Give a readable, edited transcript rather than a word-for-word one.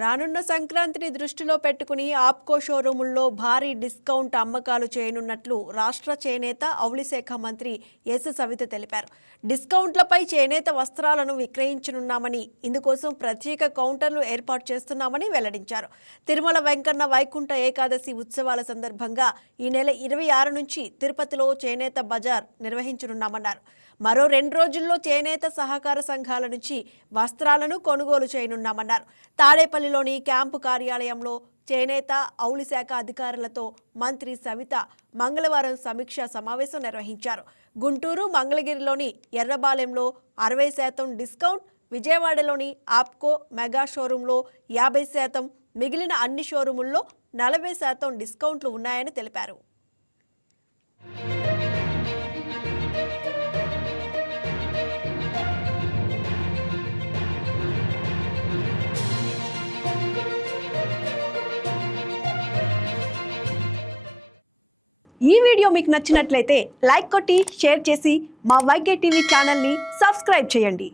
రానున్న సంక్రాంతిని దృష్టిలో పెట్టుకుని ఆప్కో షోరూముల్లో భారీ డిస్కౌంట్ అమ్మకాలు చేయనున్నట్లు రాష్ట్ర చేనేత ఔలి శాఖ మంత్రి ఎస్ సవిత తెలిపారు. డిస్కౌంట్లపై చేనేత వస్త్రాలను విక్రయించనున్నామని, ఇందుకోసం ప్రత్యేక కౌంటర్లు ఏర్పాటు చేస్తున్నామని వెల్లడించారు. తిరుమల వెంకన్న వైకుంఠ ఏకాదశి ఉత్సవాల సందర్భంగా ఈ నెల 26 నుంచి తిరుపతిలో చేనేత బజార్ నిర్వహించనున్నామన్నారు. మరో 2 రోజుల్లో చేనేత సహకార సంఘాల నుంచి వస్త్రాలను కొనుగోలు చేయనున్నామన్నారు. తాడేపల్లిలోని క్యాంపు కార్యాలయంలో చేనేత ఔలి శాఖ అధికారులతో మంత్రి సవిత మంగళవారం సమీక్షా సమావేశం నిర్వహించారు. గుంటూరు, మంగళగిరిలోని ఎర్రబాలెంలో 60% డిస్కౌంట్, విజయవాడలోని ఆప్కో మెగా షోరూంలో 50%, మిగిలిన అన్ని షోరూముల్లో 40% డిస్కౌంట్లు ఉన్నాయని తెలిపారు. ఈ వీడియో మీకు నచ్చినట్లయితే లైక్ కొట్టి షేర్ చేసి మా వైకే టీవీ ఛానల్ని సబ్స్క్రైబ్ చేయండి.